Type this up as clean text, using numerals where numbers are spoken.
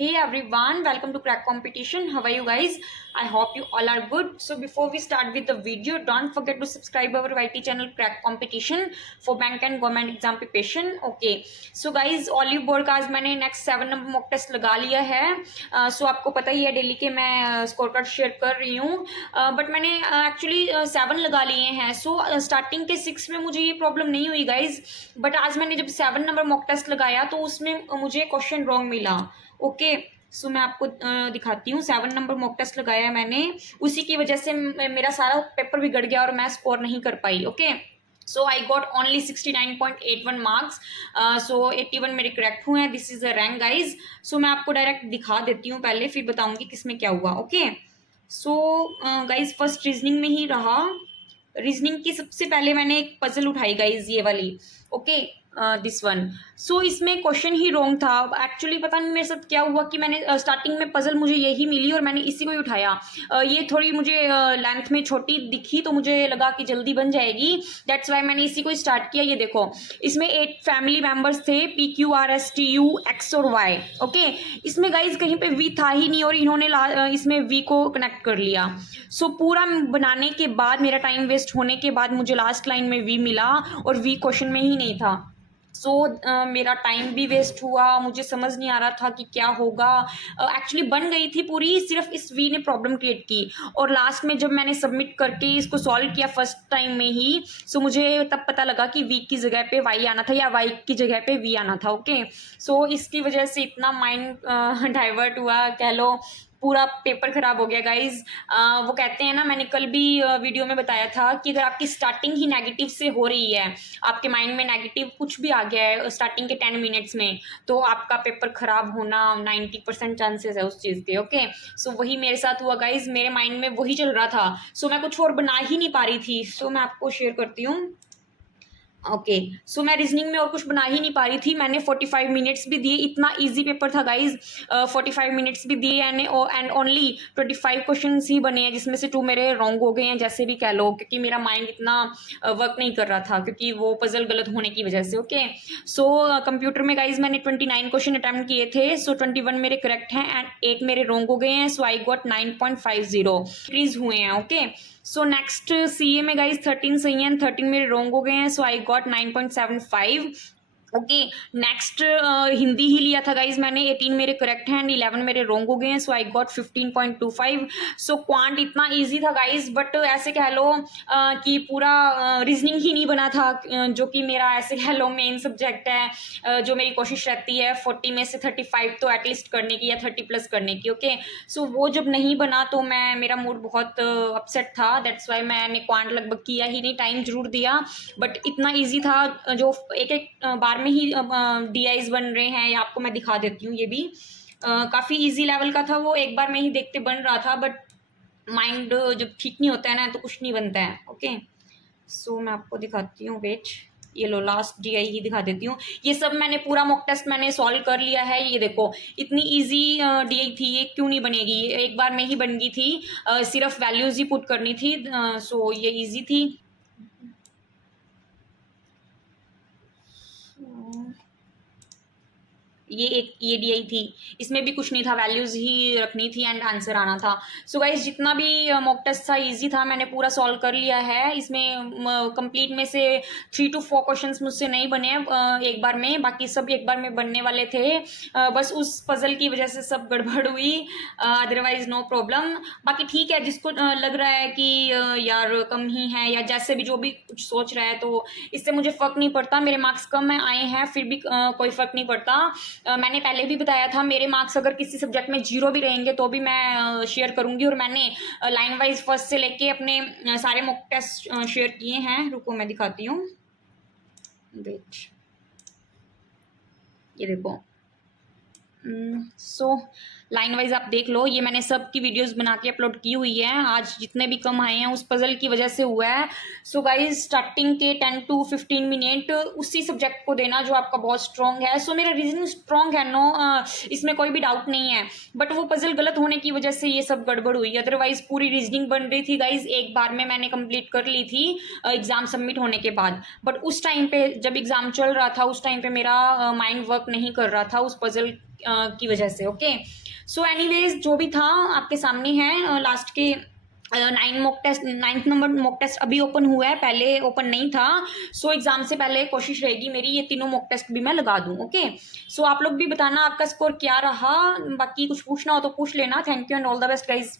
Hey everyone, welcome to Crack Competition. How are you guys? I hope you all are good. So before we start with the video, don't forget to subscribe our YT channel Crack Competition for bank and government exam preparation. Okay. So guys, olive board का आज मैंने next 7 number mock test लगा लिया है. सो आपको पता ही है daily के मैं स्कोर कार्ड शेयर कर रही हूँ. बट मैंने एक्चुअली 7 लगा लिए हैं. सो स्टार्टिंग के 6 में मुझे ये प्रॉब्लम नहीं हुई गाइज. बट आज मैंने जब 7 नंबर मॉक टेस्ट लगाया तो उसमें मुझे क्वेश्चन रॉन्ग मिला. ओके सो मैं आपको दिखाती हूँ. 7 नंबर मॉक टेस्ट लगाया है मैंने, उसी की वजह से मेरा सारा पेपर बिगड़ गया और मैं स्कोर नहीं कर पाई. Okay so I got only 69.81 marks. So 81 मेरे करेक्ट हुए हैं. This is a rank guys. So मैं आपको डायरेक्ट दिखा देती हूँ पहले, फिर बताऊंगी किसमें क्या हुआ. Okay so guys first reasoning में ही रहा. रीजनिंग की सबसे पहले मैंने एक पजल उठाई गाइज, ये वाली. Okay this one. सो इसमें क्वेश्चन ही रॉन्ग था. एक्चुअली पता नहीं मेरे साथ क्या हुआ कि मैंने स्टार्टिंग में पजल मुझे यही मिली और मैंने इसी को ही उठाया. ये थोड़ी मुझे लेंथ में छोटी दिखी तो मुझे लगा कि जल्दी बन जाएगी. दैट्स वाई मैंने इसी को स्टार्ट किया. ये देखो इसमें 8 फैमिली मेम्बर्स थे, PQRSTU X और Y. ओके इसमें गाइज कहीं पे V था ही नहीं और इन्होंने इसमें V को कनेक्ट कर लिया. सो पूरा बनाने के बाद मेरा टाइम वेस्ट होने के बाद मुझे लास्ट लाइन में V मिला और V क्वेश्चन में ही नहीं था. सो मेरा टाइम भी वेस्ट हुआ. मुझे समझ नहीं आ रहा था कि क्या होगा. एक्चुअली बन गई थी पूरी, सिर्फ इस वी ने प्रॉब्लम क्रिएट की. और लास्ट में जब मैंने सबमिट करके इसको सॉल्व किया फर्स्ट टाइम में ही, सो मुझे तब पता लगा कि वी की जगह पे वाई आना था या वाई की जगह पे वी आना था. ओके सो इसकी वजह से इतना माइंड डाइवर्ट हुआ कह लो, पूरा पेपर खराब हो गया गाइज. वो कहते हैं ना, मैंने कल भी वीडियो में बताया था कि अगर आपकी स्टार्टिंग ही नेगेटिव से हो रही है, आपके माइंड में नेगेटिव कुछ भी आ गया है स्टार्टिंग के 10 मिनट्स में, तो आपका पेपर खराब होना 90% चांसेस है उस चीज़ के. ओके सो वही मेरे साथ हुआ गाइज. मेरे माइंड में वही चल रहा था. सो मैं कुछ और बना ही नहीं पा रही थी. सो मैं आपको शेयर करती हूँ. ओके सो मैं रीजनिंग में और कुछ बना ही नहीं पा रही थी. मैंने 45 मिनट्स भी दिए. इतना इजी पेपर था गाइज. 45 मिनट्स भी दिए एंड ओनली 25 क्वेश्चन ही बने हैं, जिसमें से 2 मेरे रॉन्ग हो गए हैं, जैसे भी कह लो, क्योंकि मेरा माइंड इतना वर्क नहीं कर रहा था क्योंकि वो पजल गलत होने की वजह से. ओके सो कंप्यूटर में गाइज मैंने 29 क्वेश्चन अटैम्प्ट किए थे. सो 21 मेरे करेक्ट हैं एंड 8 मेरे रॉन्ग हो गए हैं. सो आई गॉट 9.50 इंक्रीज हुए हैं. ओके सो नेक्स्ट CA में गाइज 13 सही हैं, 13 मेरे रॉन्ग हो गए हैं. So I got 9.75. Okay next Hindi ही लिया था गाइज मैंने. 18 मेरे करेक्ट हैं एंड 11 मेरे रॉन्ग हो गए हैं. So I got 15.25. So quant इतना इजी था गाइज, बट ऐसे कह लो कि पूरा रीजनिंग ही नहीं बना था, जो कि मेरा ऐसे कह लो मेन सब्जेक्ट है. जो मेरी कोशिश रहती है 40 में से 35 तो एटलीस्ट करने की या 30 प्लस करने की. ओके सो वो जब नहीं बना तो मेरा मूड बहुत अपसेट था. दैट्स वाई मैंने क्वांट लगभग किया ही नहीं. टाइम जरूर दिया बट इतना ईजी था. जो एक एक बार में ही DIs बन रहे हैं, या आपको मैं दिखा देती हूँ. ये भी काफ़ी इजी लेवल का था. वो एक बार में ही देखते बन रहा था, बट माइंड जब ठीक नहीं होता है ना तो कुछ नहीं बनता है. ओके सो मैं आपको दिखाती हूँ. वेट, ये लो लास्ट DI ही दिखा देती हूँ. ये सब मैंने पूरा मॉक टेस्ट मैंने सॉल्व कर लिया है. ये देखो इतनी इजी DI थी, ये क्यों नहीं बनेगी. एक बार में ही बन गई थी. सिर्फ वैल्यूज ही पुट करनी थी. सो ये इजी थी. ये DI थी, इसमें भी कुछ नहीं था, वैल्यूज ही रखनी थी एंड आंसर आना था. सो गाइज जितना भी मॉक टेस्ट था इजी था, मैंने पूरा सॉल्व कर लिया है. इसमें कंप्लीट में से 3 to 4 क्वेश्चंस मुझसे नहीं बने एक बार में. बाकी सब एक बार में बनने वाले थे. बस उस पजल की वजह से सब गड़बड़ हुई, अदरवाइज नो प्रॉब्लम. बाकी ठीक है, जिसको लग रहा है कि यार कम ही है या जैसे भी जो भी कुछ सोच रहा है, तो इससे मुझे फ़र्क नहीं पड़ता. मेरे मार्क्स कम आए हैं फिर भी कोई फ़र्क नहीं पड़ता. मैंने पहले भी बताया था, मेरे मार्क्स अगर किसी सब्जेक्ट में 0 भी रहेंगे तो भी मैं शेयर करूंगी. और मैंने लाइन वाइज फर्स्ट से लेके अपने सारे मॉक टेस्ट शेयर किए हैं. रुको मैं दिखाती हूँ. वेट, ये देखो. सो लाइन वाइज आप देख लो. ये मैंने सब की वीडियोस बना के अपलोड की हुई है. आज जितने भी कम आए हैं उस पजल की वजह से हुआ है. सो गाइज स्टार्टिंग के 10 to 15 मिनट उसी सब्जेक्ट को देना जो आपका बहुत स्ट्रॉन्ग है. सो मेरा रीजनिंग स्ट्रॉन्ग है, नो इसमें कोई भी डाउट नहीं है. बट वो पजल गलत होने की वजह से ये सब गड़बड़ हुई. अदरवाइज पूरी रीजनिंग बन रही थी गाइज. एक बार में मैंने कंप्लीट कर ली थी एग्जाम सबमिट होने के बाद. बट उस टाइम पे जब एग्जाम चल रहा था, उस टाइम पे मेरा माइंड वर्क नहीं कर रहा था उस पजल की वजह से। ओके, सो एनीवेज जो भी था आपके सामने है। लास्ट के 9th नंबर मॉक टेस्ट अभी ओपन हुआ है, पहले ओपन नहीं था। सो एग्जाम से पहले कोशिश रहेगी मेरी ये तीनों मॉक टेस्ट भी मैं लगा दूं। ओके, सो आप लोग भी बताना आपका स्कोर क्या रहा, बाकी कुछ पूछना हो तो पूछ लेना। Thank you and all the best guys.